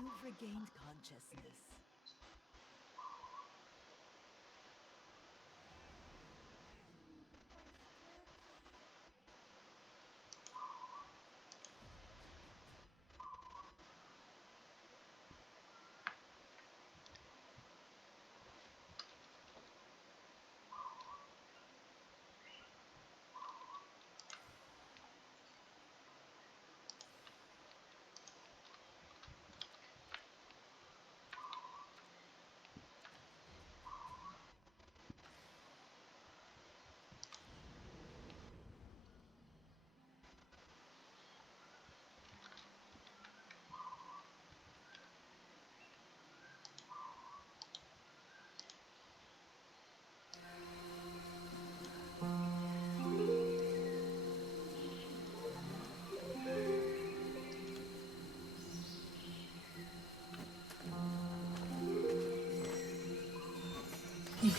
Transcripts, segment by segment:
You've regained consciousness.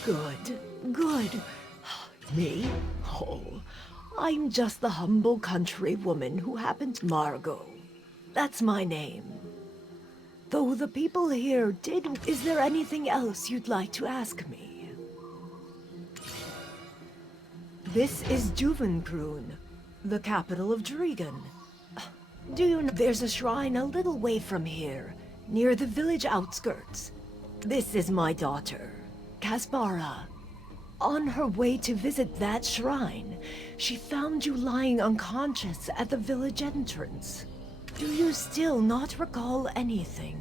Good, good. Me? Oh, I'm just the humble countrywoman who happened Margot. That's my name. Though the people here did... Is there anything else you'd like to ask me? This is Juvenkroon, the capital of Dregan. Do you know there's a shrine a little way from here, near the village outskirts? This is my daughter, Kaspara. On her way to visit that shrine, she found you lying unconscious at the village entrance. Do you still not recall anything?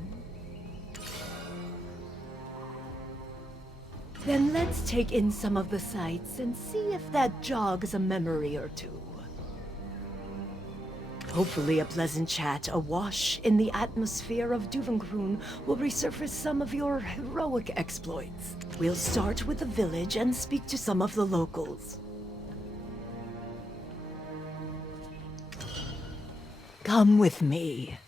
Then let's take in some of the sights and see if that jogs a memory or two. Hopefully a pleasant chat awash in the atmosphere of Juvenkroon will resurface some of your heroic exploits. We'll start with the village and speak to some of the locals. Come with me.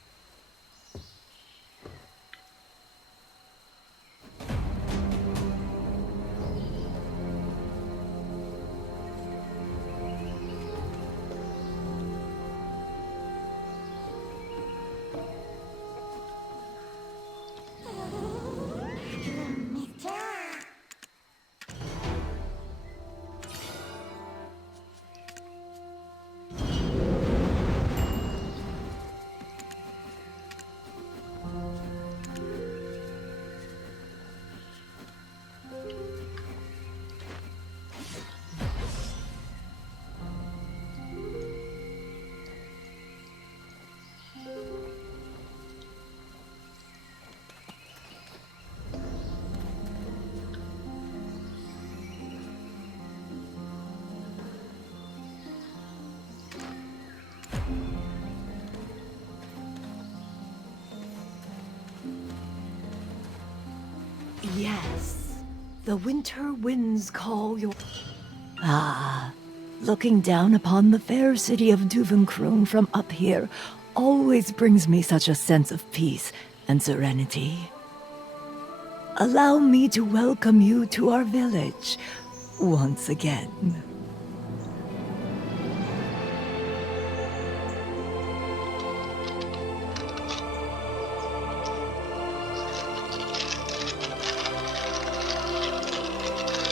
Yes, the winter winds call your... Ah, looking down upon the fair city of Juvenkroon from up here always brings me such a sense of peace and serenity. Allow me to welcome you to our village once again.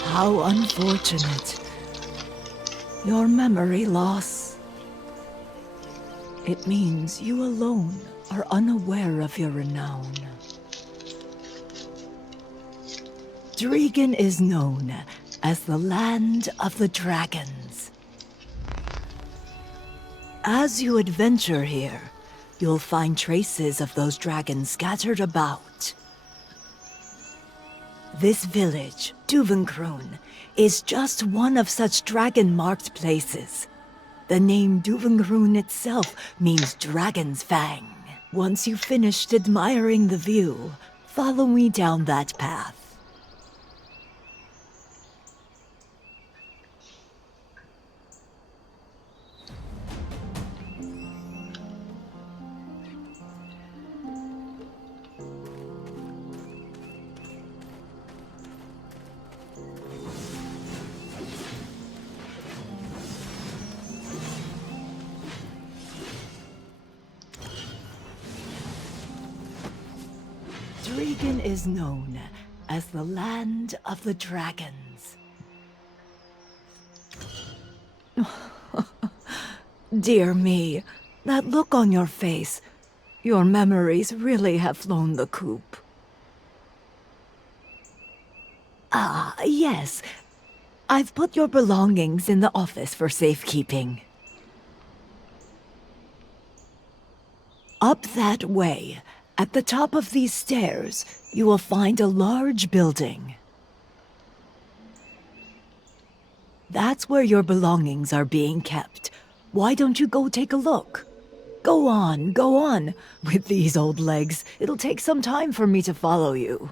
How unfortunate. Your memory loss. It means you alone are unaware of your renown. Dregan is known as the land of the dragons. As you adventure here, you'll find traces of those dragons scattered about. This village, Juvenkroon, is just one of such dragon-marked places. The name Juvenkroon itself means Dragon's Fang. Once you've finished admiring the view, follow me down that path. Drigan is known as the land of the dragons. Dear me, that look on your face. Your memories really have flown the coop. Ah, yes. I've put your belongings in the office for safekeeping. Up that way, at the top of these stairs, you will find a large building. That's where your belongings are being kept. Why don't you go take a look? Go on, go on. With these old legs, it'll take some time for me to follow you.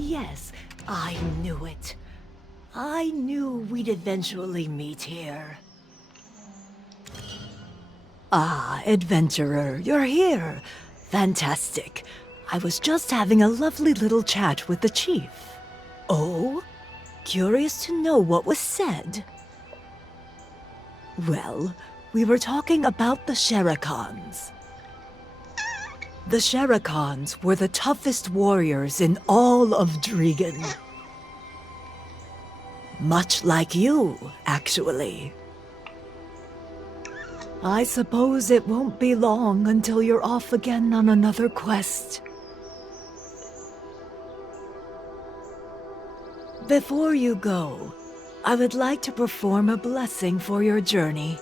Yes, I knew it. I knew we'd eventually meet here. Ah, adventurer, you're here. Fantastic. I was just having a lovely little chat with the chief. Oh? Curious to know what was said? Well, we were talking about the Sherakans. The Sherakans were the toughest warriors in all of Drigan. Much like you, actually. I suppose it won't be long until you're off again on another quest. Before you go, I would like to perform a blessing for your journey.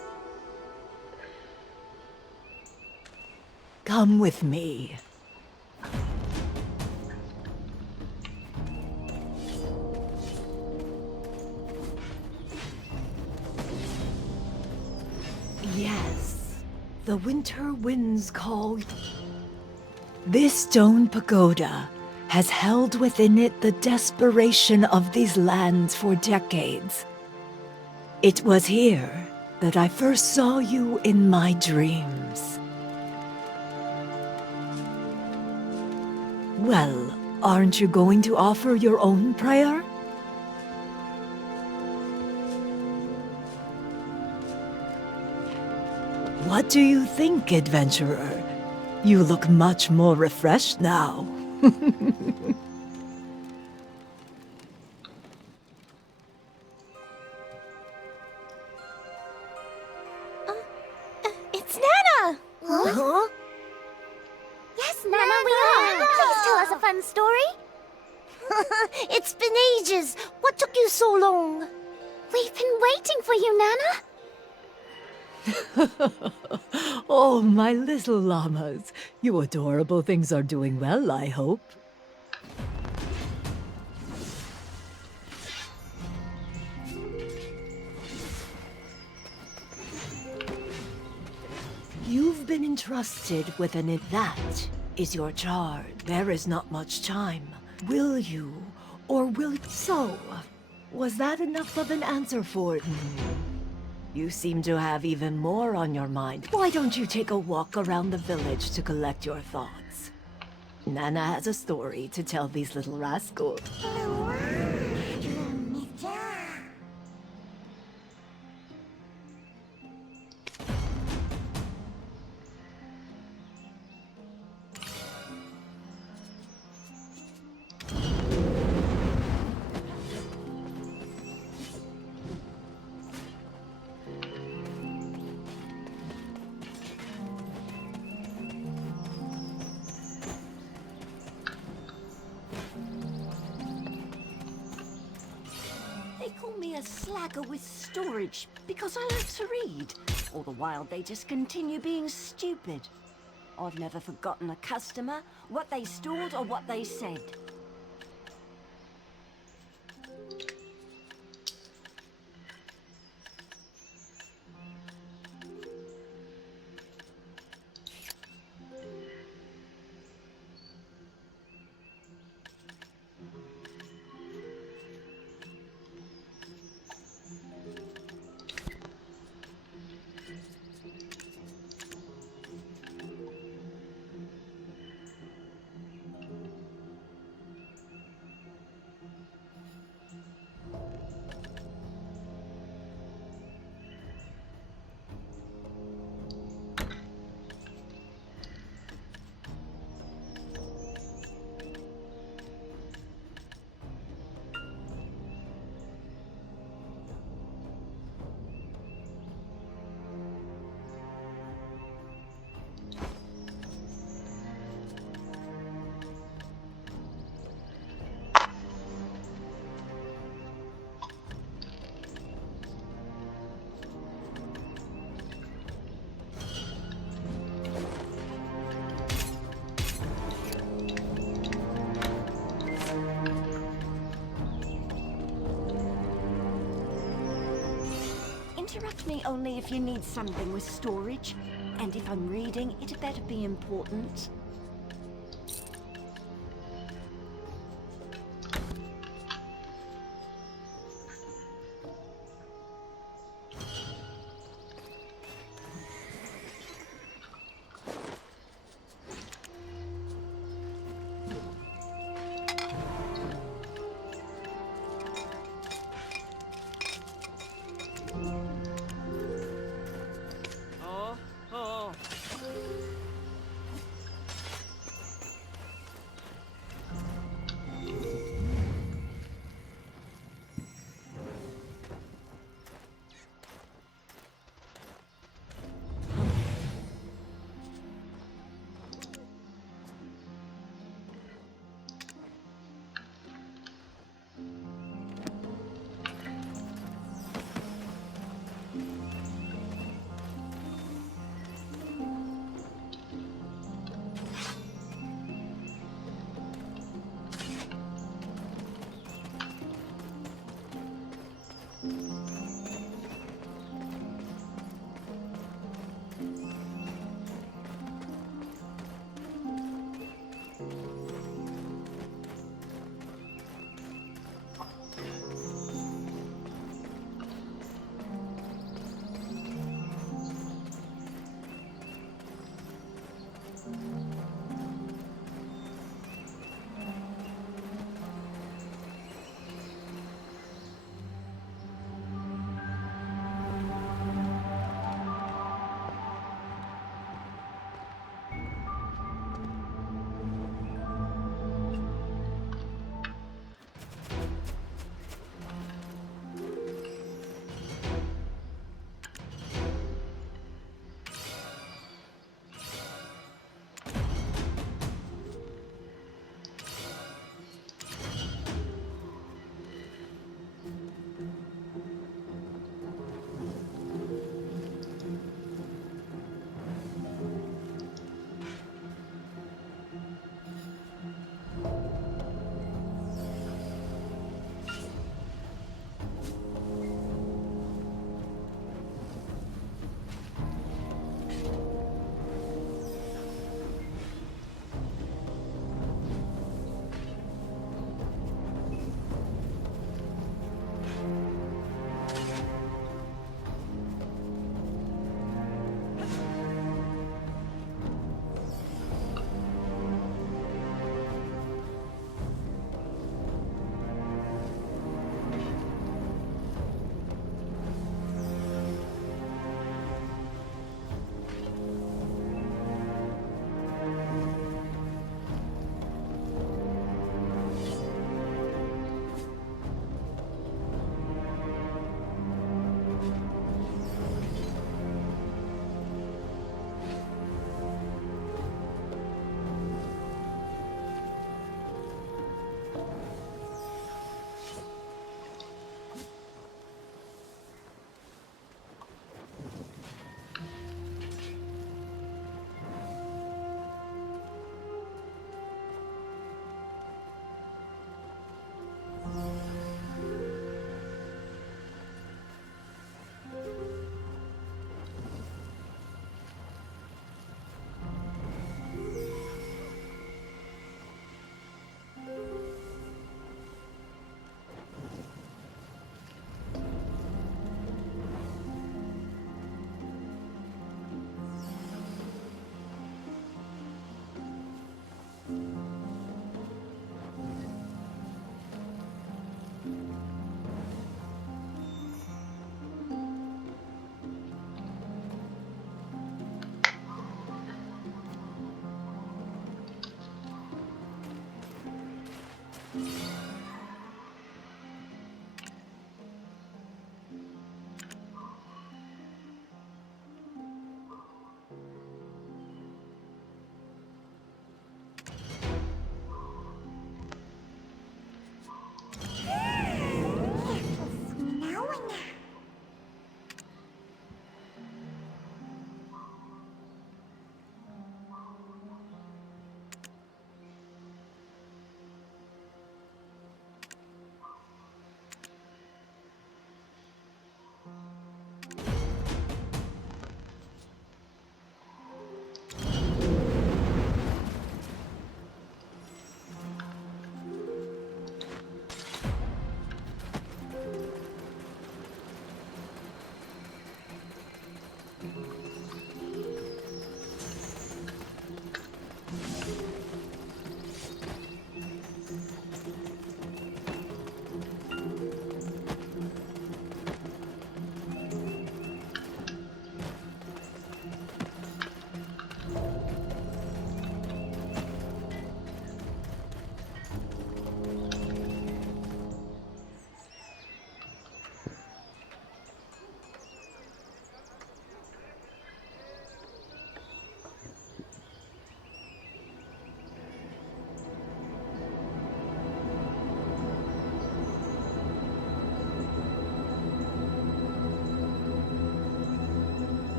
Come with me. Yes, the winter winds call. This stone pagoda has held within it the desperation of these lands for decades. It was here that I first saw you in my dreams. Well, aren't you going to offer your own prayer? What do you think, adventurer? You look much more refreshed now. It's Nana! Huh? It's been ages. What took you so long? We've been waiting for you, Nana. Oh, my little llamas. You adorable things are doing well, I hope. You've been entrusted with that is your charge. There is not much time. Will you, or will... So, was that enough of an answer for... You seem to have even more on your mind. Why don't you take a walk around the village to collect your thoughts? Nana has a story to tell these little rascals. They call me a slagger with storage because I like to read. All the while they just continue being stupid. I've never forgotten a customer, what they stored or what they said. Interrupt me only if you need something with storage. And if I'm reading, it better be important.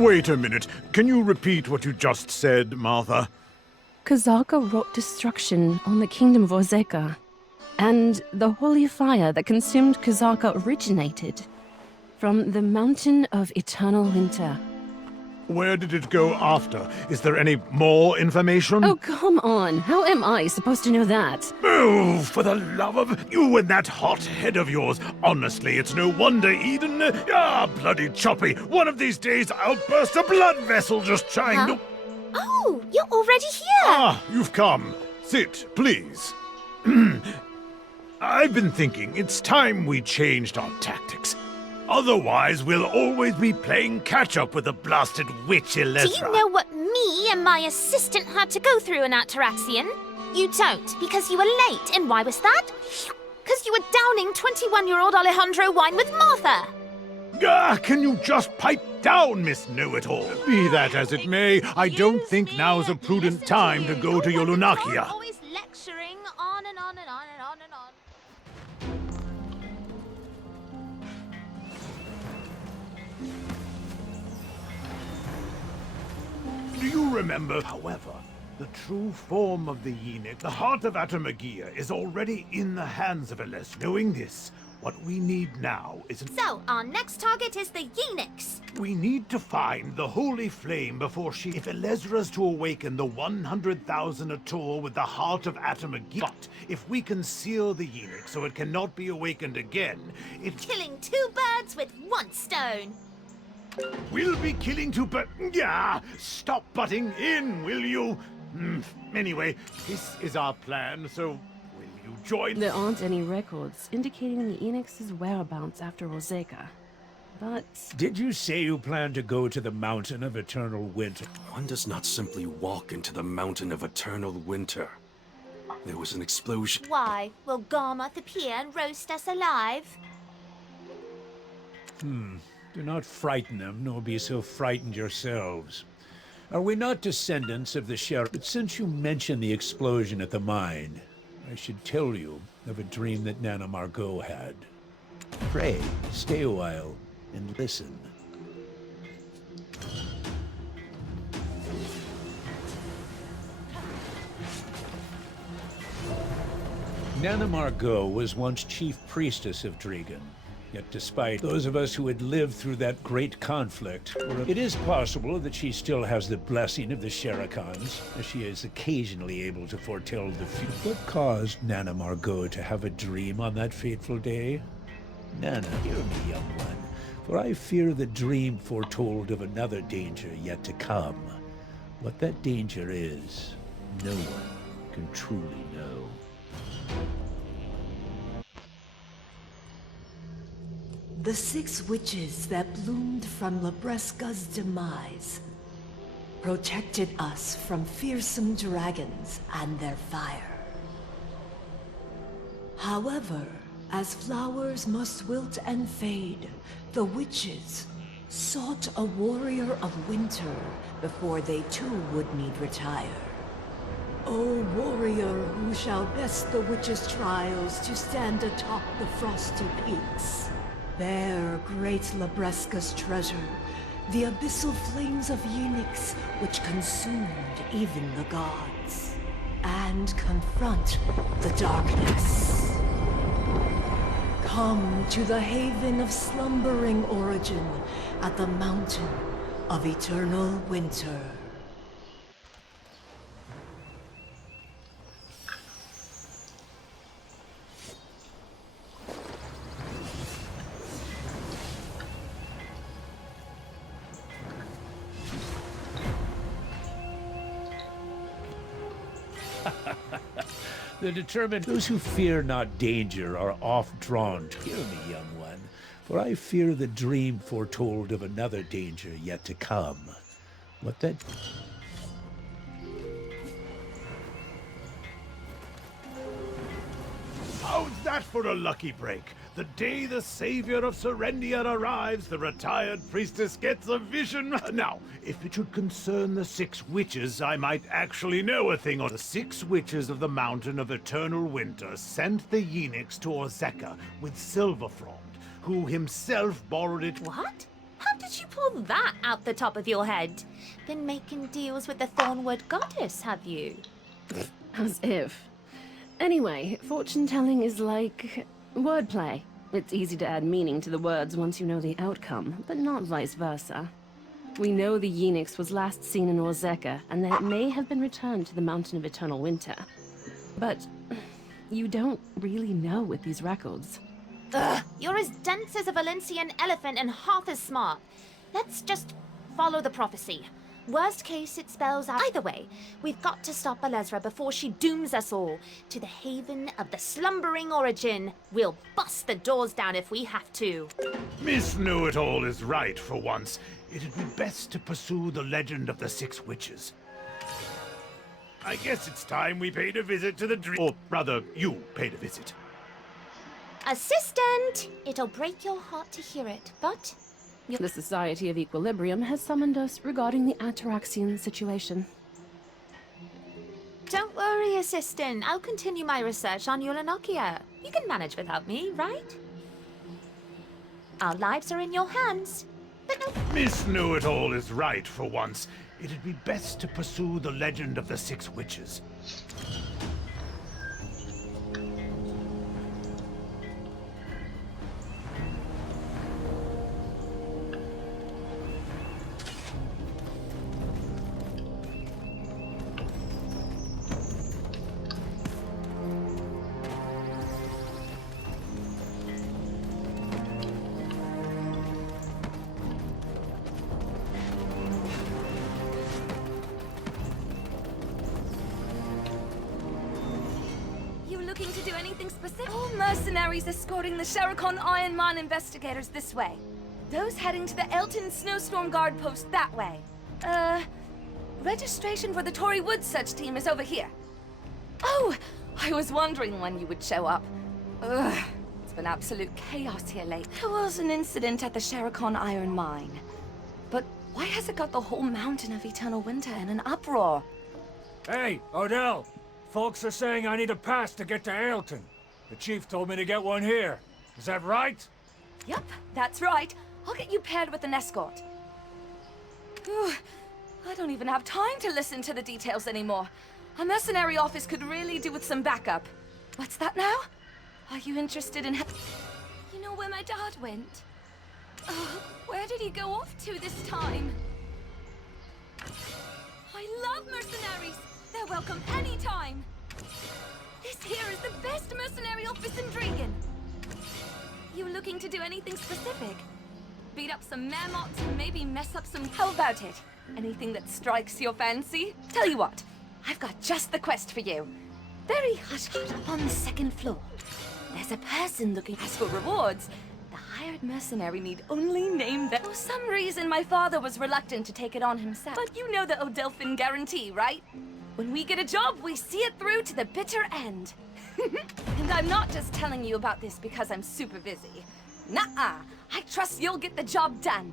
Wait a minute. Can you repeat what you just said, Martha? Kazaka wrought destruction on the kingdom of Ozeka, and the holy fire that consumed Kazaka originated from the mountain of eternal winter. Where did it go after? Is there any more information? Oh, come on. How am I supposed to know that? Oh, for the love of you and that hot head of yours. Honestly, it's no wonder Eden... bloody choppy. One of these days I'll burst a blood vessel just trying to... Oh, you're already here! Ah, you've come. Sit, please. I've been thinking it's time we changed our tactics. Otherwise, we'll always be playing catch-up with the blasted witch Elezra. Do you know what me and my assistant had to go through in Ataraxian? You don't, because you were late. And why was that? Because you were downing 21-year-old Alejandro wine with Martha. Can you just pipe down, Miss Know-It-All? Be that as it may, I don't think now's a prudent time to go to your Lunakia. Always lecturing on and on and on and on and on. Do you remember, however, the true form of the Eunuch, the heart of Atamagia, is already in the hands of Eles. Knowing this, what we need now is... So, our next target is the eunuchs. We need to find the holy flame before she... If Elezra's to awaken the 100,000 Ator with the heart of Atamagia, but if we can seal the Eunuch so it cannot be awakened again, Killing two birds with one stone. We'll be killing two stop butting in, will you? Anyway, this is our plan, so will you join? There aren't any records indicating the Enix's whereabouts after Ozeka. But... Did you say you plan to go to the Mountain of Eternal Winter? One does not simply walk into the Mountain of Eternal Winter. There was an explosion. Why? Will Garmoth appear and roast us alive? Do not frighten them, nor be so frightened yourselves. Are we not descendants of the sheriff? But since you mention the explosion at the mine, I should tell you of a dream that Nana Margot had. Pray, stay a while and listen. Nana Margot was once chief priestess of Dragon. Yet despite those of us who had lived through that great conflict, it is possible that she still has the blessing of the Sherikans, as she is occasionally able to foretell the future. What caused Nana Margot to have a dream on that fateful day? Nana, hear me, young one, for I fear the dream foretold of another danger yet to come. What that danger is, no one can truly know. The 6 witches that bloomed from Labresca's demise protected us from fearsome dragons and their fire. However, as flowers must wilt and fade, the witches sought a warrior of winter before they too would need retire. O warrior who shall best the witches' trials to stand atop the frosty peaks. Bear great Labresca's treasure, the abyssal flames of Unix which consumed even the gods, and confront the darkness. Come to the haven of slumbering origin at the mountain of eternal winter. The determined, those who fear not danger are oft drawn to. Hear me, young one, for I fear the dream foretold of another danger yet to come. What that... How's that for a lucky break? The day the savior of Serendia arrives, the retired priestess gets a vision. Now, if it should concern the 6 witches, I might actually know a thing or... The 6 witches of the Mountain of Eternal Winter sent the Eunuchs to Ozeka with Silverfrond, who himself borrowed it... What? How did you pull that out the top of your head? Been making deals with the Thornwood goddess, have you? As if. Anyway, fortune-telling is like wordplay. It's easy to add meaning to the words once you know the outcome, but not vice versa. We know the Yenix was last seen in Orzeka, and that it may have been returned to the Mountain of Eternal Winter. But you don't really know with these records. Ugh, you're as dense as a Valencian elephant and half as smart. Let's just follow the prophecy. Worst case, it spells out. Either way, we've got to stop Alezra before she dooms us all to the haven of the slumbering origin. We'll bust the doors down if we have to. Miss Know-It-All is right for once. It'd be best to pursue the legend of the 6 witches. I guess it's time we paid a visit to the Or rather, you paid a visit. Assistant! It'll break your heart to hear it, but... The Society of Equilibrium has summoned us regarding the Ataraxian situation. Don't worry, Assistant. I'll continue my research on Eulanokia. You can manage without me, right? Our lives are in your hands. But no... Miss Know-It-All is right for once. It'd be best to pursue the legend of the 6 witches. Looking to do anything specific? All mercenaries escorting the Sherikon Iron Mine investigators this way. Those heading to the Elton Snowstorm Guard post that way. Registration for the Tory Woods search team is over here. Oh, I was wondering when you would show up. Ugh, it's been absolute chaos here lately. There was an incident at the Sherikon Iron Mine. But why has it got the whole Mountain of Eternal Winter in an uproar? Hey, Odell! Folks are saying I need a pass to get to Ailton. The chief told me to get one here. Is that right? Yep, that's right. I'll get you paired with an escort. Whew, I don't even have time to listen to the details anymore. A mercenary office could really do with some backup. What's that now? Are you interested in... You know where my dad went? Oh, where did he go off to this time? I love mercenaries! They're welcome anytime! This here is the best mercenary office in Dragon! You looking to do anything specific? Beat up some mammoths and maybe mess up some... How about it? Anything that strikes your fancy? Tell you what, I've got just the quest for you. Very hush-hush up on the 2nd floor. There's a person looking... As for rewards, the hired mercenary need only name them. For some reason, my father was reluctant to take it on himself. But you know the Odelphin guarantee, right? When we get a job, we see it through to the bitter end. And I'm not just telling you about this because I'm super busy. Nuh-uh. I trust you'll get the job done.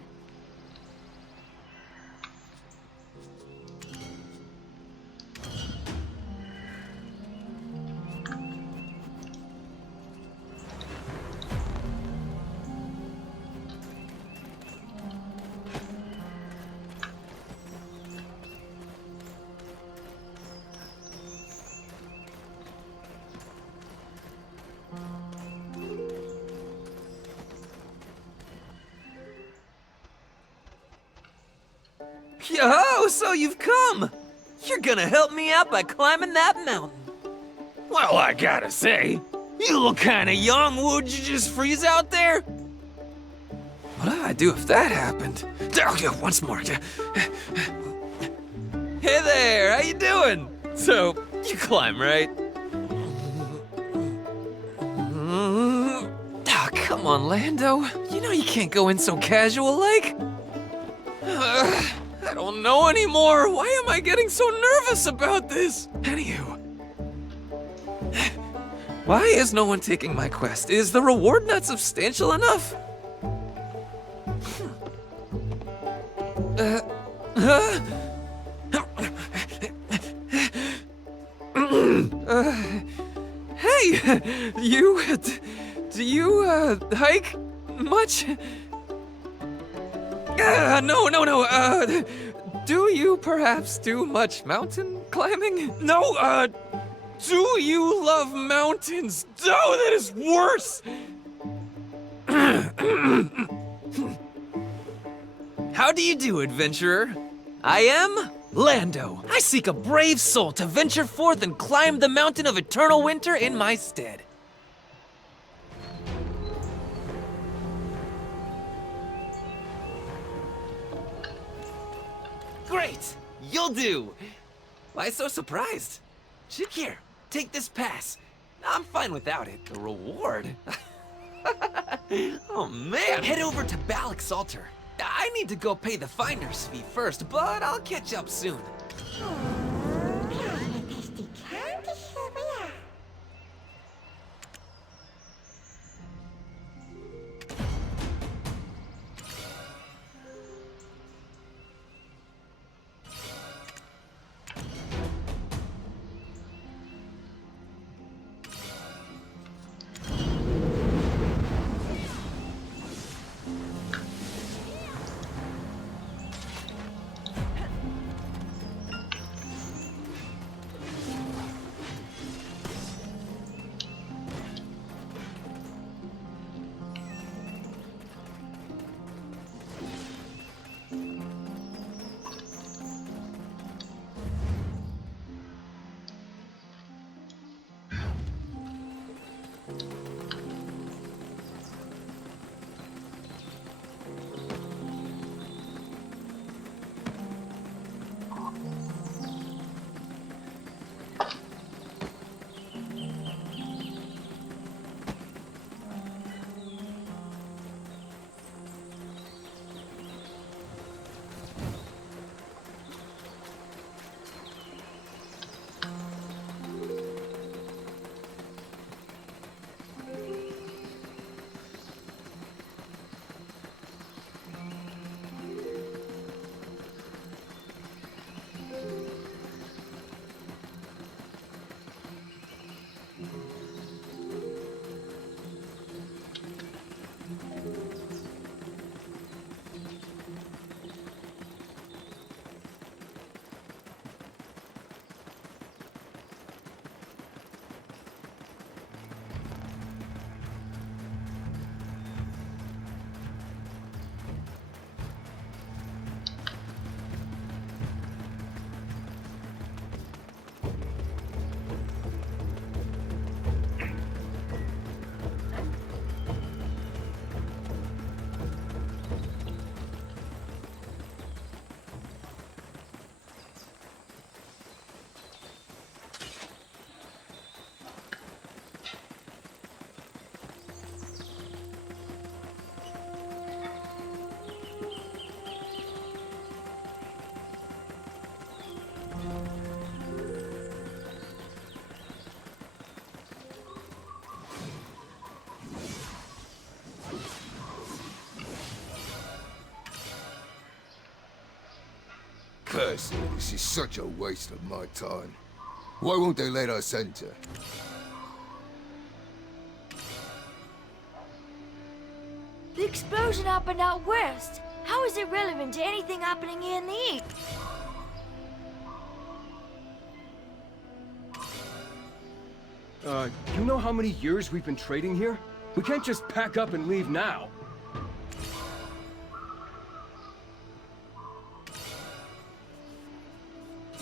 Yo, so you've come! You're gonna help me out by climbing that mountain. Well, I gotta say, you look kinda young. Would you just freeze out there? What do I do if that happened? Okay, once more. Hey there, how you doing? So, you climb, right? Oh, come on, Lando. You know you can't go in so casual-like. I don't know anymore. Why am I getting so nervous about this? Anywho. Why is no one taking my quest? Is the reward not substantial enough? Hey, do you hike much? No. Do you perhaps do much mountain climbing? No, do you love mountains? Oh, that is worse! How do you do, adventurer? I am Lando. I seek a brave soul to venture forth and climb the mountain of eternal winter in my stead. Great! You'll do! Why so surprised? Shakir, take this pass. I'm fine without it. A reward? Oh man! Head over to Balak's altar. I need to go pay the finder's fee first, but I'll catch up soon. Curse it, this is such a waste of my time. Why won't they let us enter? The explosion happened out west. How is it relevant to anything happening here in the east? You know how many years we've been trading here? We can't just pack up and leave now.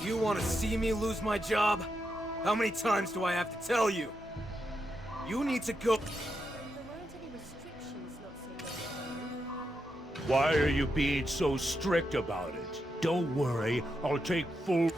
You want to see me lose my job? How many times do I have to tell you? You need to go... Why are you being so strict about it? Don't worry, I'll take full...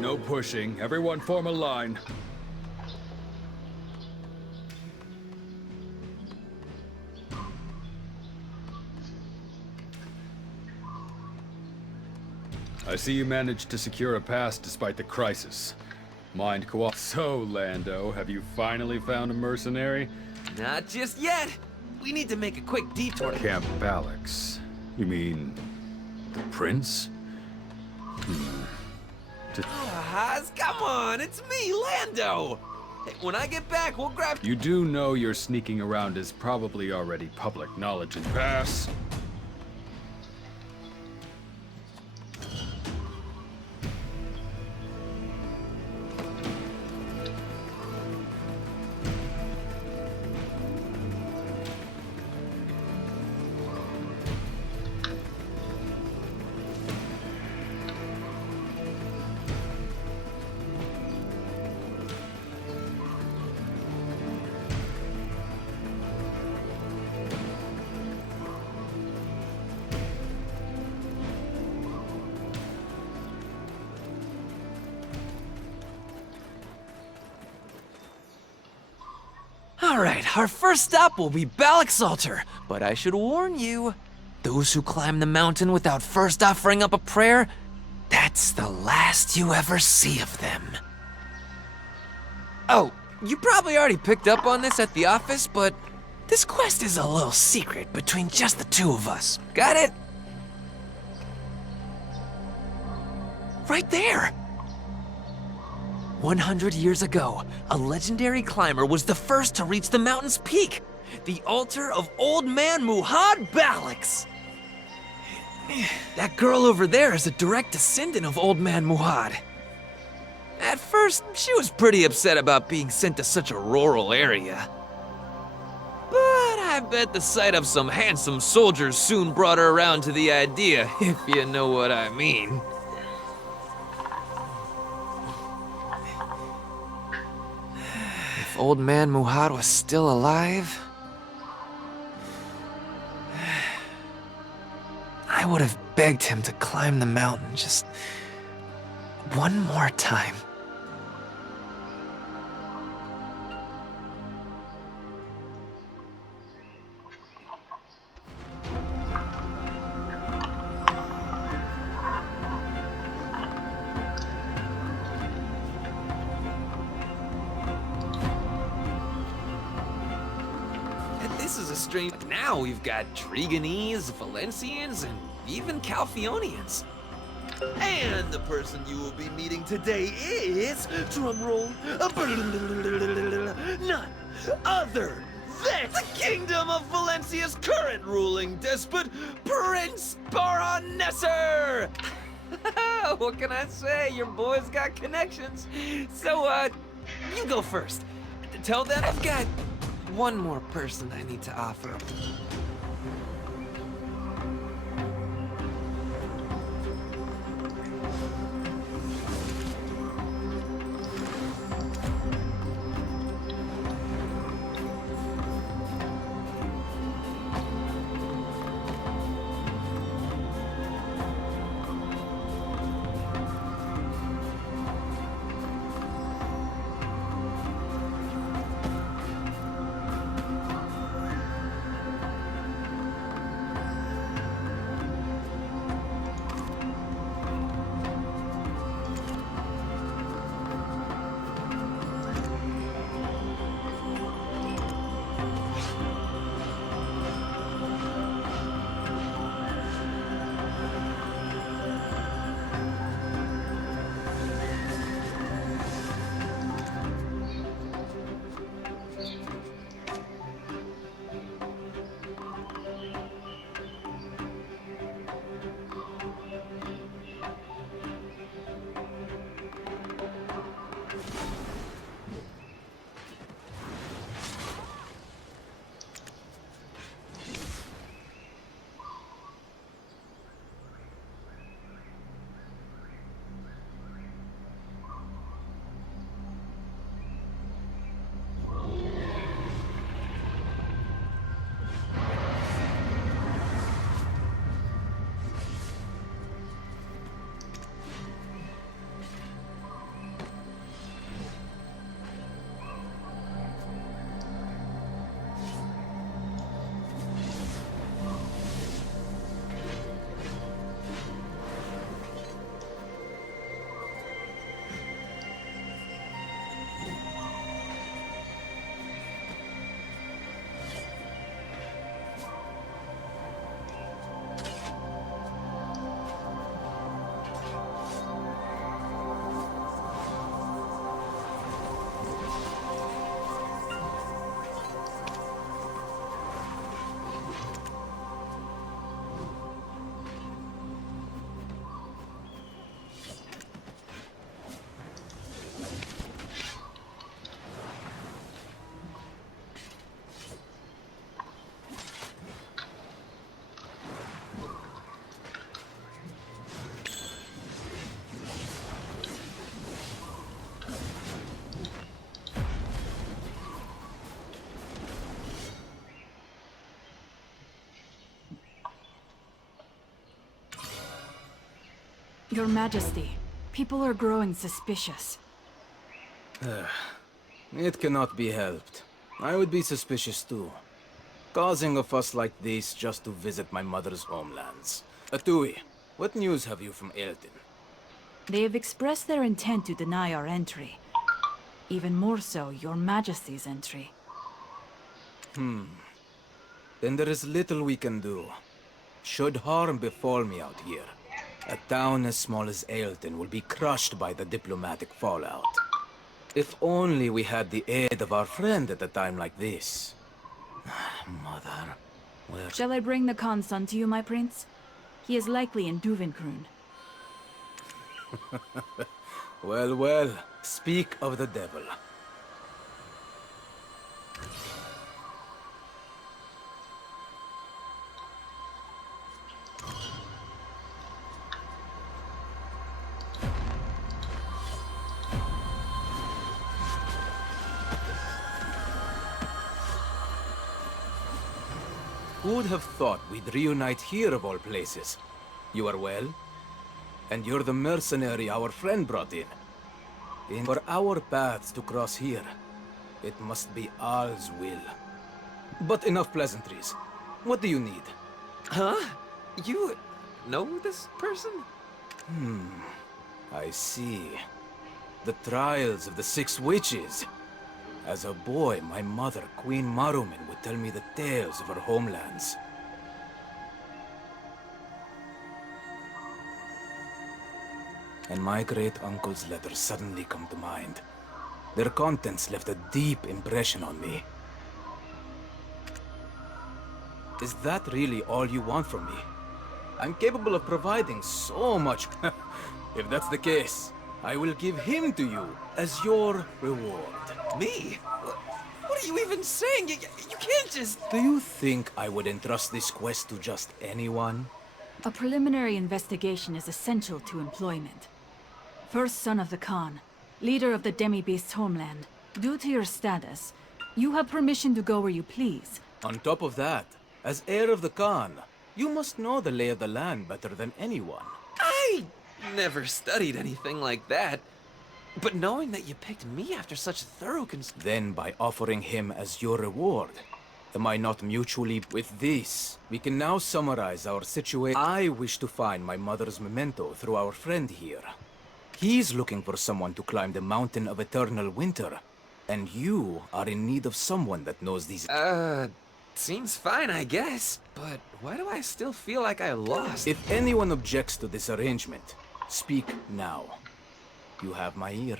No pushing. Everyone form a line. I see you managed to secure a pass despite the crisis. Mind co-op. So, Lando, have you finally found a mercenary? Not just yet. We need to make a quick detour. Camp Balix. You mean the prince? Come on, it's me, Lando! Hey, when I get back, we'll grab— You do know you're sneaking around is probably already public knowledge and pass. Alright, our first stop will be Balix Altar, but I should warn you, those who climb the mountain without first offering up a prayer, that's the last you ever see of them. Oh, you probably already picked up on this at the office, but this quest is a little secret between just the two of us. Got it? Right there! 100 years ago, a legendary climber was the first to reach the mountain's peak, the altar of Old Man Muhad Balix. That girl over there is a direct descendant of Old Man Muhad. At first, she was pretty upset about being sent to such a rural area. But I bet the sight of some handsome soldiers soon brought her around to the idea, if you know what I mean. If Old Man Muhad was still alive, I would have begged him to climb the mountain just one more time. This is a strange— Now we've got Draganese, Valencians, and even Calphionians. And the person you will be meeting today is, drumroll, none other than the Kingdom of Valencia's current ruling despot, Prince Baronessor! What can I say? Your boy's got connections. So, you go first. Tell them I've got one more person I need to offer. Your Majesty, people are growing suspicious. It cannot be helped. I would be suspicious too. Causing a fuss like this just to visit my mother's homelands. Atui, what news have you from Aelton? They have expressed their intent to deny our entry. Even more so, Your Majesty's entry. Then there is little we can do. Should harm befall me out here, a town as small as Aelton will be crushed by the diplomatic fallout. If only we had the aid of our friend at a time like this. Mother, where... Shall I bring the Khan's son to you, my prince? He is likely in Duvenkroon. Well, well, speak of the devil. Who would have thought we'd reunite here of all places? You are well? And you're the mercenary our friend brought in. For our paths to cross here, it must be Al's will. But enough pleasantries. What do you need? Huh? You know this person? I see. The trials of the 6 witches. As a boy, my mother, Queen Maruman, would tell me the tales of her homelands. And my great-uncle's letters suddenly come to mind. Their contents left a deep impression on me. Is that really all you want from me? I'm capable of providing so much. If that's the case, I will give him to you as your reward. Me? What are you even saying? You can't just... Do you think I would entrust this quest to just anyone? A preliminary investigation is essential to employment. First son of the Khan, leader of the demi-beast's homeland. Due to your status, you have permission to go where you please. On top of that, as heir of the Khan, you must know the lay of the land better than anyone. I never studied anything like that. But knowing that you picked me after such thorough Then by offering him as your reward, am I not mutually... With this, we can now summarize our situation. I wish to find my mother's memento through our friend here. He's looking for someone to climb the mountain of eternal winter. And you are in need of someone that knows these... Seems fine, I guess. But why do I still feel like I lost? If anyone objects to this arrangement, speak now. You have my ear.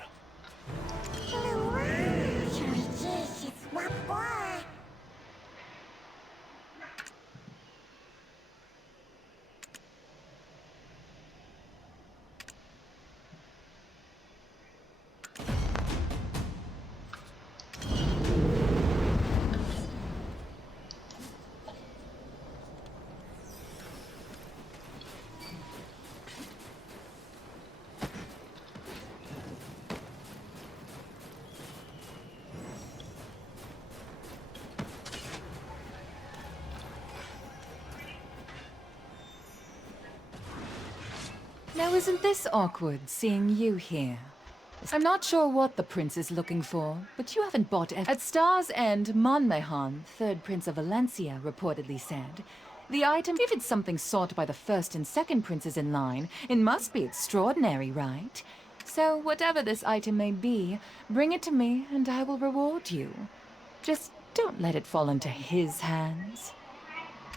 Now isn't this awkward, seeing you here? I'm not sure what the prince is looking for, but you haven't bought it. At Star's End, Monmehan, 3rd Prince of Valencia, reportedly said, the item, if it's something sought by the 1st and 2nd princes in line, it must be extraordinary, right? So whatever this item may be, bring it to me and I will reward you. Just don't let it fall into his hands.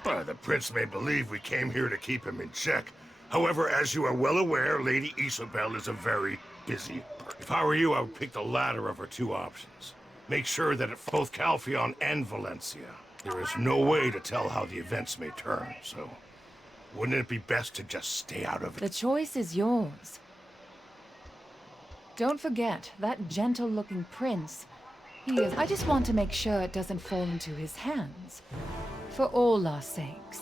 The prince may believe we came here to keep him in check. However, as you are well aware, Lady Isabel is a very busy person. If I were you, I would pick the latter of her 2 options. Make sure that it's both Calpheon and Valencia. There is no way to tell how the events may turn, so wouldn't it be best to just stay out of it? The choice is yours. Don't forget, that gentle-looking prince, he is... I just want to make sure it doesn't fall into his hands. For all our sakes.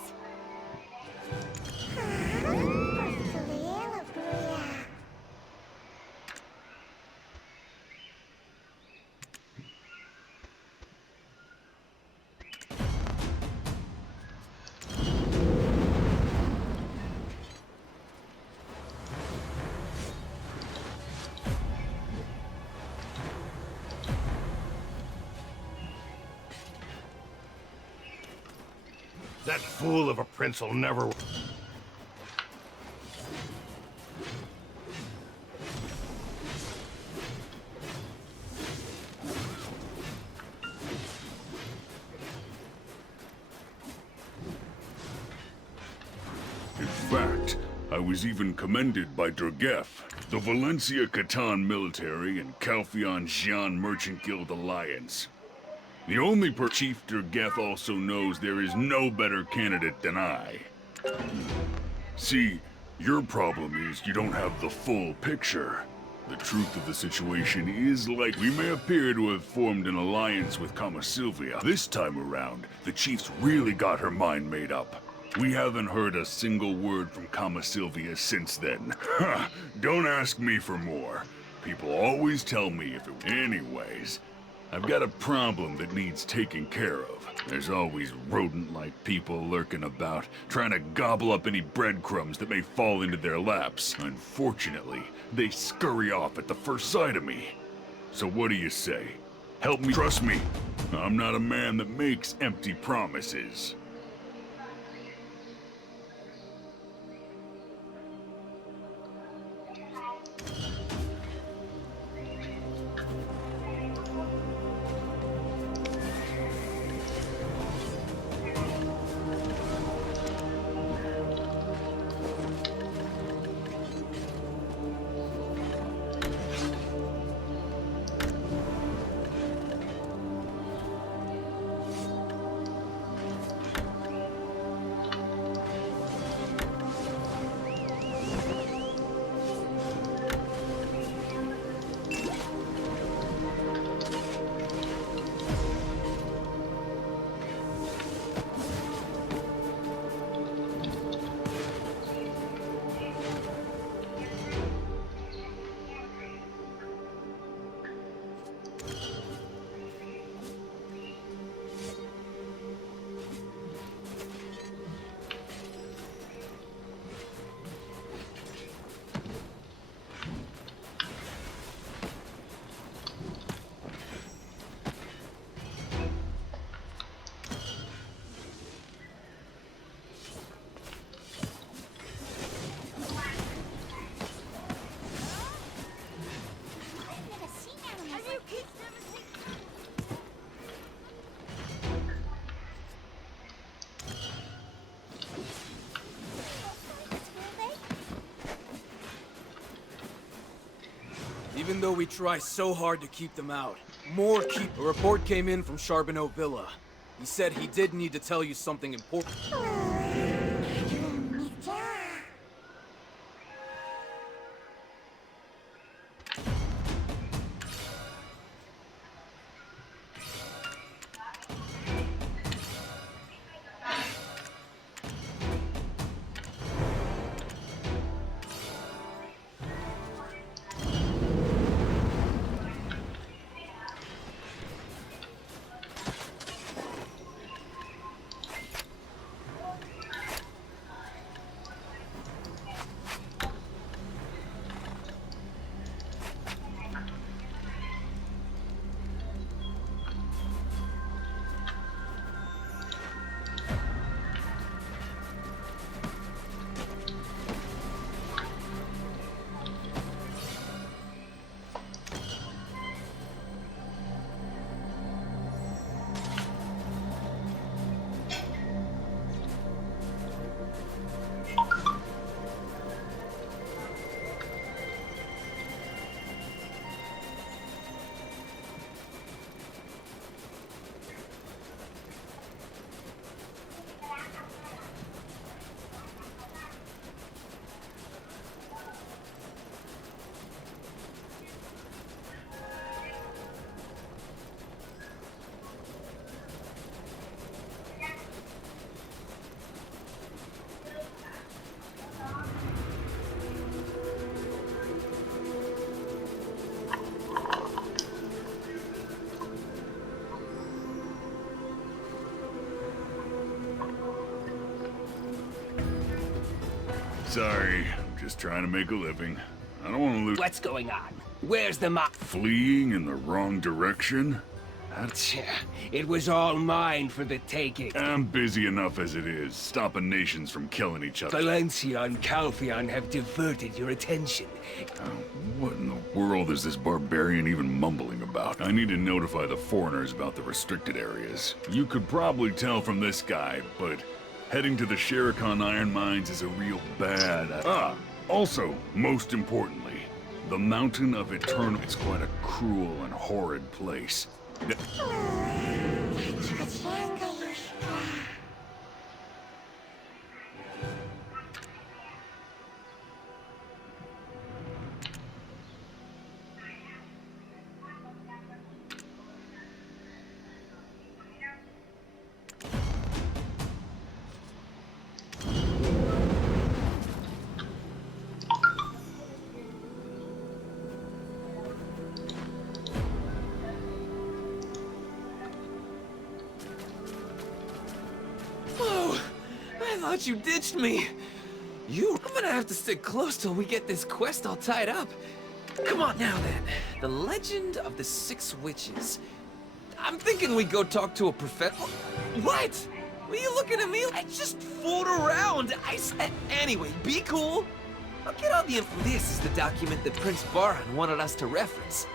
That fool of a prince will never... In fact, I was even commended by Dragef, the Valencia Catan military and Calphion Xian Merchant Guild Alliance. The only Chief Dragef also knows there is no better candidate than I. See, your problem is you don't have the full picture. The truth of the situation is like we may appear to have formed an alliance with Kama Sylvia. This time around, the chief's really got her mind made up. We haven't heard a single word from Kama Sylvia since then. Ha! Don't ask me for more. People always tell me if it... Anyways, I've got a problem that needs taking care of. There's always rodent-like people lurking about, trying to gobble up any breadcrumbs that may fall into their laps. Unfortunately, they scurry off at the first sight of me. So what do you say? Help me. Trust me, I'm not a man that makes empty promises. Even though we try so hard to keep them out, A report came in from Charbonneau Villa. He said he did need to tell you something important. Sorry, I'm just trying to make a living. I don't want to lose... What's going on? Where's the map? Fleeing in the wrong direction? It was all mine for the taking. I'm busy enough as it is, stopping nations from killing each other. Valencia and Calpheon have diverted your attention. What in the world is this barbarian even mumbling about? I need to notify the foreigners about the restricted areas. You could probably tell from this guy, but heading to the Sherikon iron mines is a real bad... Also, most importantly, the Mountain of Eternal is quite a cruel and horrid place. I thought you ditched me. I'm gonna have to stick close till we get this quest all tied up. Come on now then. The Legend of the Six Witches. I'm thinking we go talk to a professor. What? What are you looking at me? I just fooled around. Anyway, be cool. I'll get all the info. This is the document that Prince Baran wanted us to reference.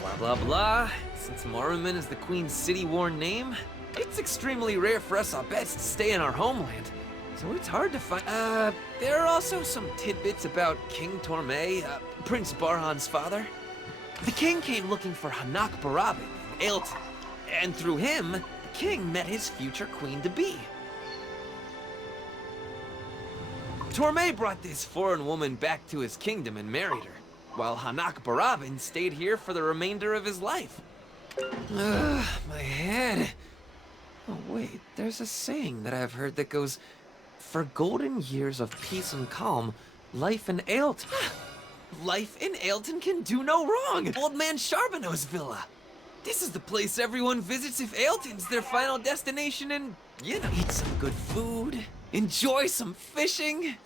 Blah, blah, blah. Since Moruman is the Queen's city-worn name, it's extremely rare for us Abets to stay in our homeland, so it's hard to find. There are also some tidbits about King Torme, Prince Barhan's father. The king came looking for Hanak Barabin in Ailton, and through him, the king met his future queen-to-be. Torme brought this foreign woman back to his kingdom and married her, while Hanak Barabin stayed here for the remainder of his life. My head. Oh wait, there's a saying that I've heard that goes, "For golden years of peace and calm, life in Ailton." Life in Ailton can do no wrong! Old Man Charbonneau's villa. This is the place everyone visits if Ailton's their final destination and, you know, eat some good food, enjoy some fishing.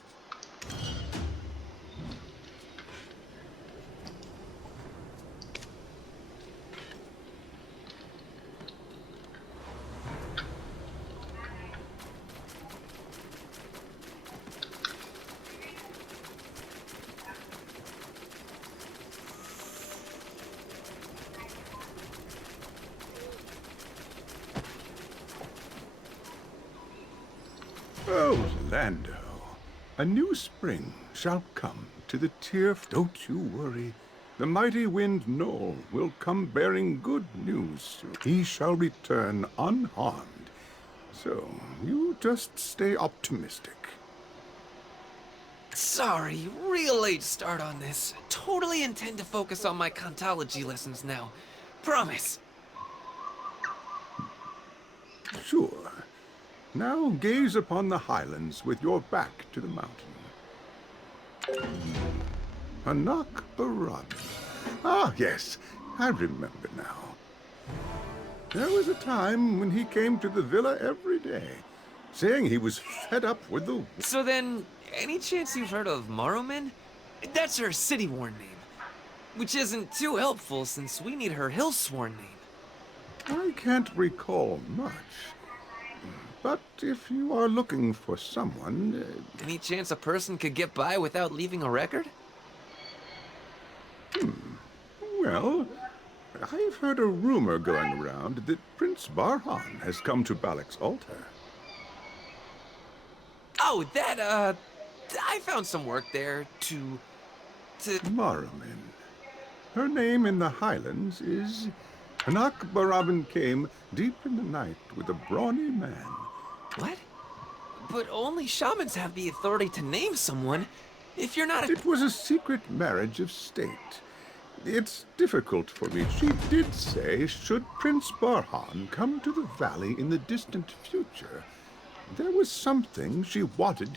Oh, Lando, a new spring shall come to the Tear. Don't you worry. The mighty wind Noel will come bearing good news soon. He shall return unharmed. So, you just stay optimistic. Sorry, real late start on this. Totally intend to focus on my Kantology lessons now. Promise. Sure. Now gaze upon the highlands with your back to the mountain. Hanak Barabin. Ah, yes, I remember now. There was a time when he came to the villa every day, saying he was fed up with the... So then, any chance you've heard of Moruman? That's her city-worn name. Which isn't too helpful since we need her hill-sworn name. I can't recall much. But if you are looking for someone... Any chance a person could get by without leaving a record? Well, I've heard a rumor going around that Prince Barhan has come to Balak's altar. Oh, that, I found some work there to... Moruman. Her name in the Highlands is... Hanak Barabin came deep in the night with a brawny man. What? But only shamans have the authority to name someone. If you're not a... It was a secret marriage of state. It's difficult for me. She did say, should Prince Barhan come to the valley in the distant future, there was something she wanted.